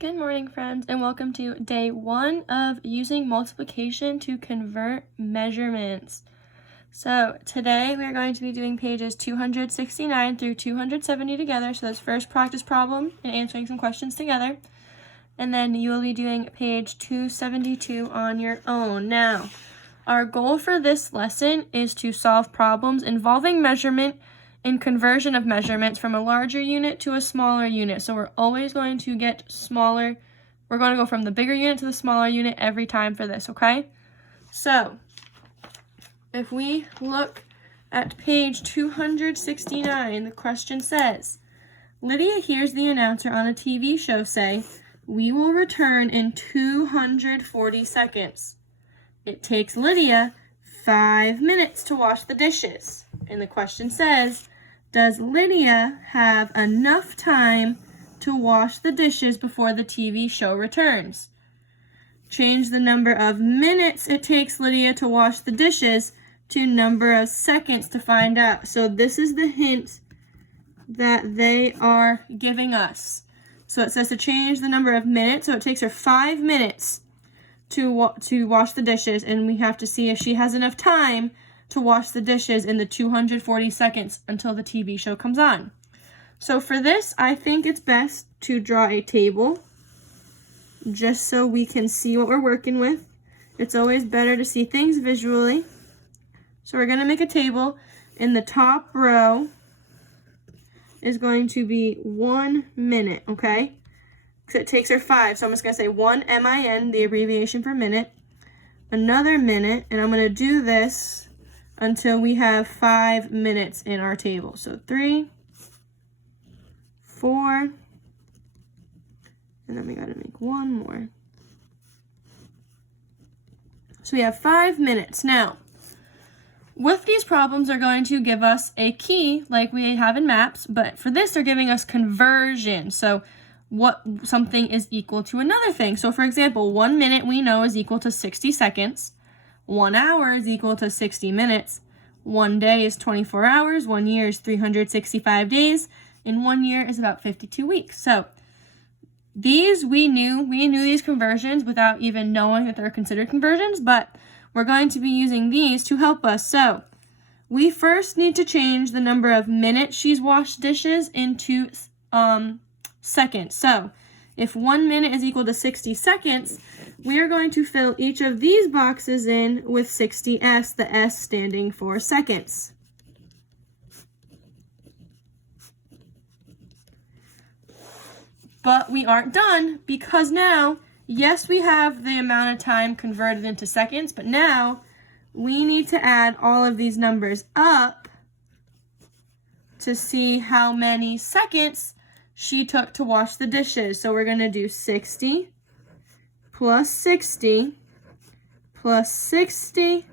Good morning, friends, and welcome to day 1 of using multiplication to convert measurements. So today we are going to be doing pages 269 through 270 together. So that's first practice problem and answering some questions together. And then you will be doing page 272 on your own. Now, our goal for this lesson is to solve problems involving measurement and conversion of measurements from a larger unit to a smaller unit. So we're always going to get smaller. We're going to go from the bigger unit to the smaller unit every time for this, okay? So if we look at page 269, the question says, Lydia hears the announcer on a TV show say, "We will return in 240 seconds. It takes Lydia 5 minutes to wash the dishes." And the question says, does Lydia have enough time to wash the dishes before the TV show returns? Change the number of minutes it takes Lydia to wash the dishes to number of seconds to find out. So this is the hint that they are giving us. So it says to change the number of minutes. So it takes her 5 minutes to wash the dishes, and we have to see if she has enough time to wash the dishes in the 240 seconds until the TV show comes on. So for this, I think it's best to draw a table just so we can see what we're working with. It's always better to see things visually. So we're going to make a table. In the top row is going to be 1 minute, okay? Because it takes her 5, so I'm just going to say 1 MIN, the abbreviation for minute, another minute, and I'm going to do this until we have 5 minutes in our table. So 3, 4, and then we got to make one more. So we have 5 minutes. Now, with these problems, they're going to give us a key like we have in maps, but for this, they're giving us conversion. So what something is equal to another thing. So for example, 1 minute we know is equal to 60 seconds. 1 hour is equal to 60 minutes. 1 day is 24 hours. 1 year is 365 days. And 1 year is about 52 weeks. So these we knew these conversions without even knowing that they're considered conversions, but we're going to be using these to help us. So we first need to change the number of minutes she's washed dishes into seconds. So if 1 minute is equal to 60 seconds, we are going to fill each of these boxes in with 60s, the S standing for seconds. But we aren't done, because now, yes, we have the amount of time converted into seconds, but now we need to add all of these numbers up to see how many seconds she took to wash the dishes. So we're going to do 60 plus 60 plus 60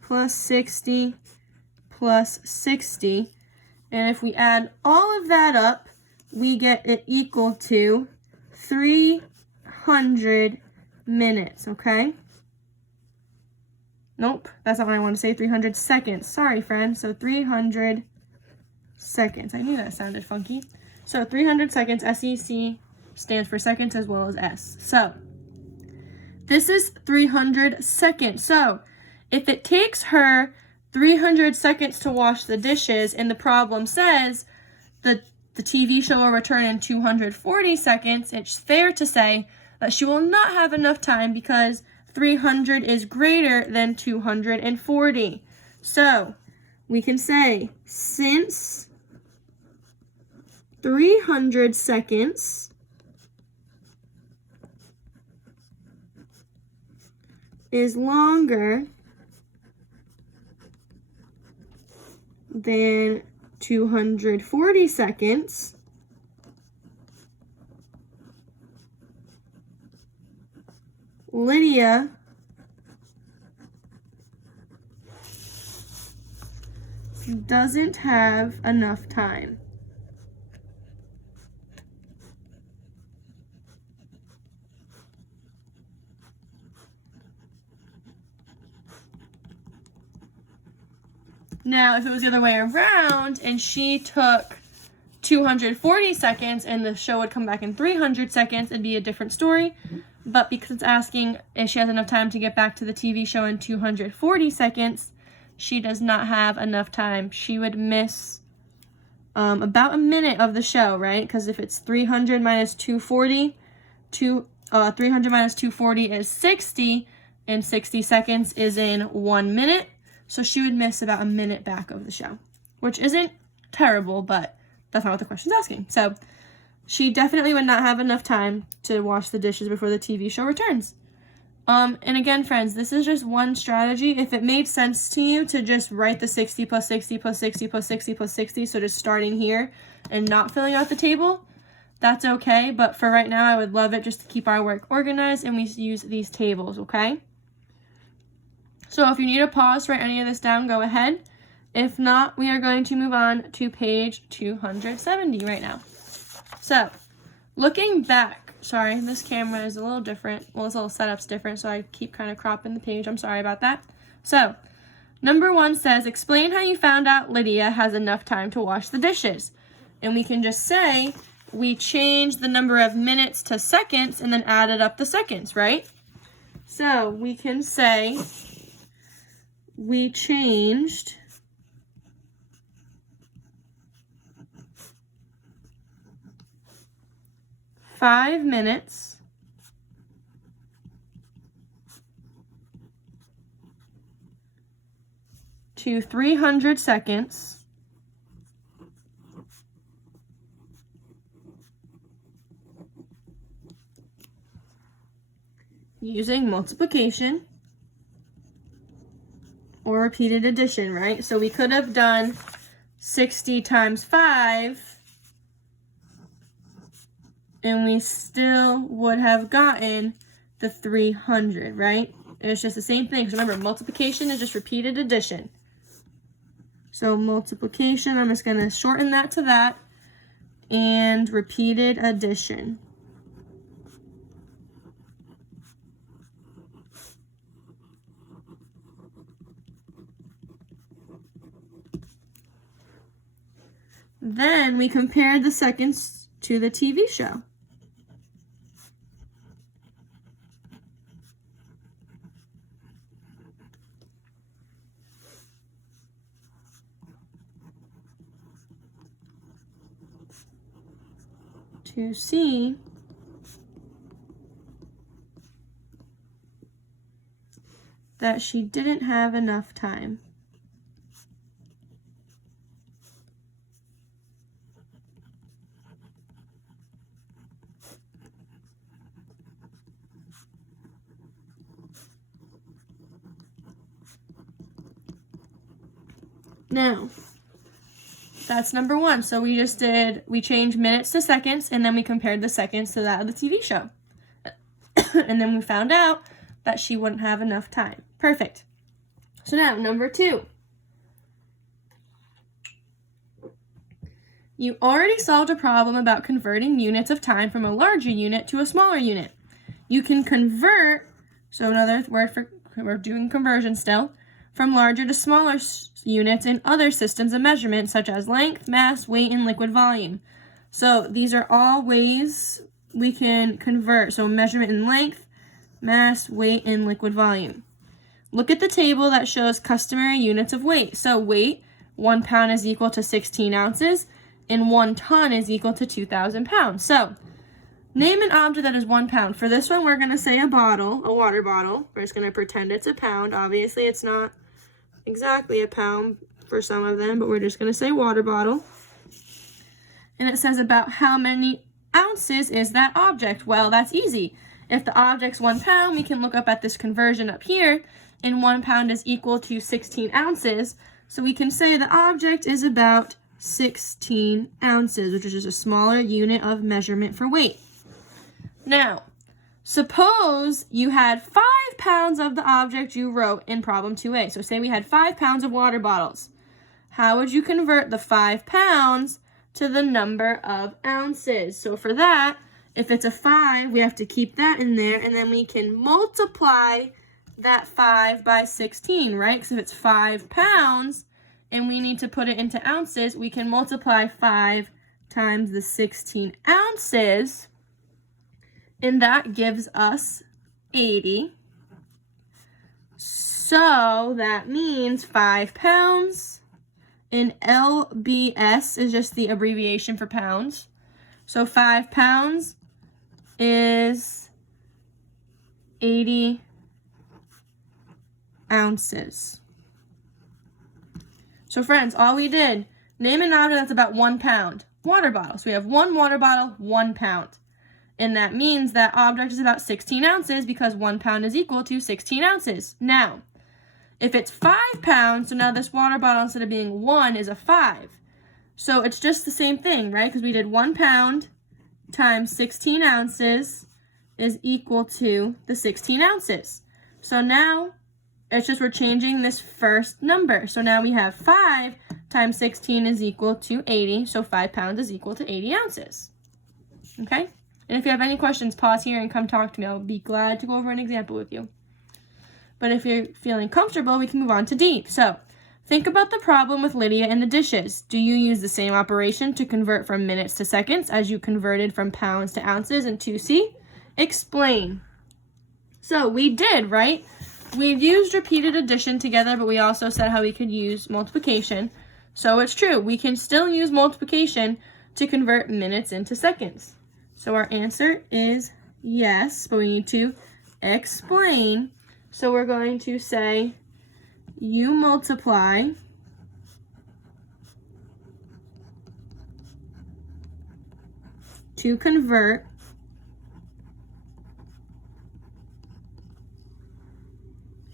plus 60 plus 60. And if we add all of that up, we get it equal to 300 minutes, okay? Nope, that's not what I want to say, 300 seconds. Sorry, friends. So 300 seconds. I knew that sounded funky. So 300 seconds, SEC stands for seconds as well as S. So this is 300 seconds. So if it takes her 300 seconds to wash the dishes and the problem says the TV show will return in 240 seconds, it's fair to say that she will not have enough time because 300 is greater than 240. So we can say since 300 seconds is longer than 240 seconds, Lydia doesn't have enough time. Now, if it was the other way around and she took 240 seconds and the show would come back in 300 seconds, it'd be a different story. But because it's asking if she has enough time to get back to the TV show in 240 seconds, she does not have enough time. She would miss about a minute of the show, right? Because if it's 300 minus 240, 300 minus 240 is 60, and 60 seconds is in 1 minute. So she would miss about a minute back of the show, which isn't terrible, but that's not what the question's asking. So she definitely would not have enough time to wash the dishes before the TV show returns. And again, friends, this is just one strategy. If it made sense to you to just write the 60 plus 60 plus 60 plus 60 plus 60, so just starting here and not filling out the table, that's okay. But for right now, I would love it just to keep our work organized and we use these tables, okay? So if you need a pause to write any of this down, go ahead. If not, we are going to move on to page 270 right now. So, looking back, sorry, this camera is a little different. Well, this little setup's different, so I keep kind of cropping the page. I'm sorry about that. So, number 1 says, explain how you found out Lydia has enough time to wash the dishes. And we can just say, we changed the number of minutes to seconds and then added up the seconds, right? So, we can say, we changed 5 minutes to 300 seconds using multiplication or repeated addition, right? So we could have done 60 times 5 and we still would have gotten the 300, right? And it's just the same thing. Because remember, multiplication is just repeated addition. So multiplication, I'm just going to shorten that to that. And repeated addition. Then we compared the seconds to the TV show. To see that she didn't have enough time. Now, that's number 1. So we changed minutes to seconds, and then we compared the seconds to that of the TV show. And then we found out that she wouldn't have enough time. Perfect. So now, number 2. You already solved a problem about converting units of time from a larger unit to a smaller unit. You can convert, so another word for, we're doing conversion still, from larger to smaller units in other systems of measurement, such as length, mass, weight, and liquid volume. So these are all ways we can convert. So measurement in length, mass, weight, and liquid volume. Look at the table that shows customary units of weight. So weight, 1 pound is equal to 16 ounces, and 1 ton is equal to 2,000 pounds. So name an object that is 1 pound. For this one, we're going to say a bottle, a water bottle. We're just going to pretend it's a pound. Obviously, it's not exactly a pound for some of them, but we're just going to say water bottle. And it says about how many ounces is that object? Well, that's easy. If the object's 1 pound, we can look up at this conversion up here, and 1 pound is equal to 16 ounces. So we can say the object is about 16 ounces, which is just a smaller unit of measurement for weight. Now, suppose you had 5 pounds of the object you wrote in problem 2A. So say we had 5 pounds of water bottles. How would you convert the 5 pounds to the number of ounces? So for that, if it's a 5, we have to keep that in there, and then we can multiply that 5 by 16, right? Because if it's 5 pounds and we need to put it into ounces, we can multiply 5 times the 16 ounces, and that gives us 80. So that means 5 pounds, and LBS is just the abbreviation for pounds. So 5 pounds is 80 ounces. So friends, all we did, name an object that's about 1 pound. Water bottle. So we have 1 water bottle, 1 pound. And that means that object is about 16 ounces because 1 pound is equal to 16 ounces. Now, if it's 5 pounds, so now this water bottle instead of being 1 is a 5. So it's just the same thing, right? Because we did 1 pound times 16 ounces is equal to the 16 ounces. So now it's just we're changing this first number. So now we have 5 times 16 is equal to 80. So 5 pounds is equal to 80 ounces. Okay? And if you have any questions, pause here and come talk to me. I'll be glad to go over an example with you. But if you're feeling comfortable, we can move on to D. So think about the problem with Lydia and the dishes. Do you use the same operation to convert from minutes to seconds as you converted from pounds to ounces in 2C? Explain. So we did, right? We've used repeated addition together, but we also said how we could use multiplication. So it's true. We can still use multiplication to convert minutes into seconds. So our answer is yes, but we need to explain. So we're going to say you multiply to convert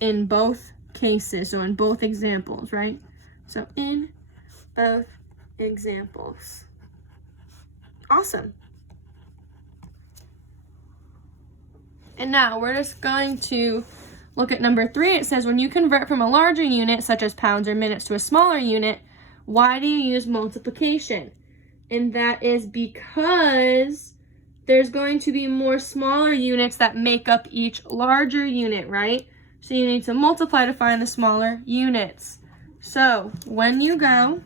in both cases, so in both examples, right? So in both examples. Awesome. And now we're just going to look at number 3. It says when you convert from a larger unit, such as pounds or minutes, to a smaller unit, why do you use multiplication? And that is because there's going to be more smaller units that make up each larger unit, right? So you need to multiply to find the smaller units. So when you go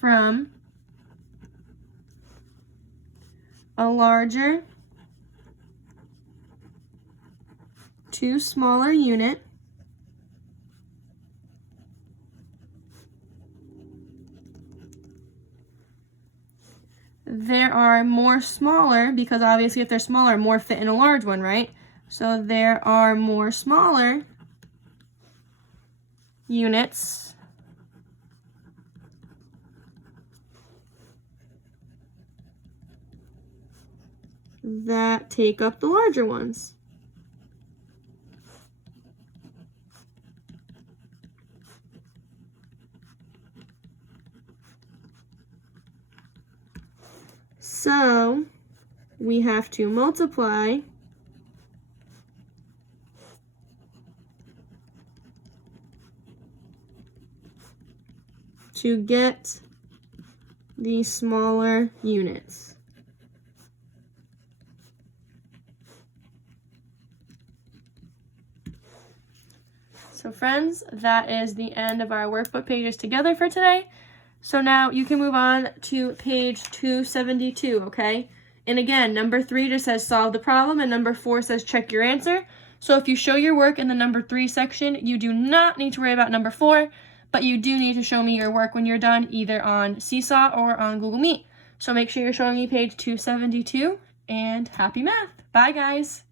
from a larger to smaller unit, there are more smaller, because obviously if they're smaller, more fit in a large one, right? So there are more smaller units that take up the larger ones. So we have to multiply to get the smaller units. So friends, that is the end of our workbook pages together for today. So now you can move on to page 272, okay? And again, number 3 just says solve the problem, and number 4 says check your answer. So if you show your work in the number 3 section, you do not need to worry about number 4, but you do need to show me your work when you're done, either on Seesaw or on Google Meet. So make sure you're showing me page 272, and happy math. Bye, guys.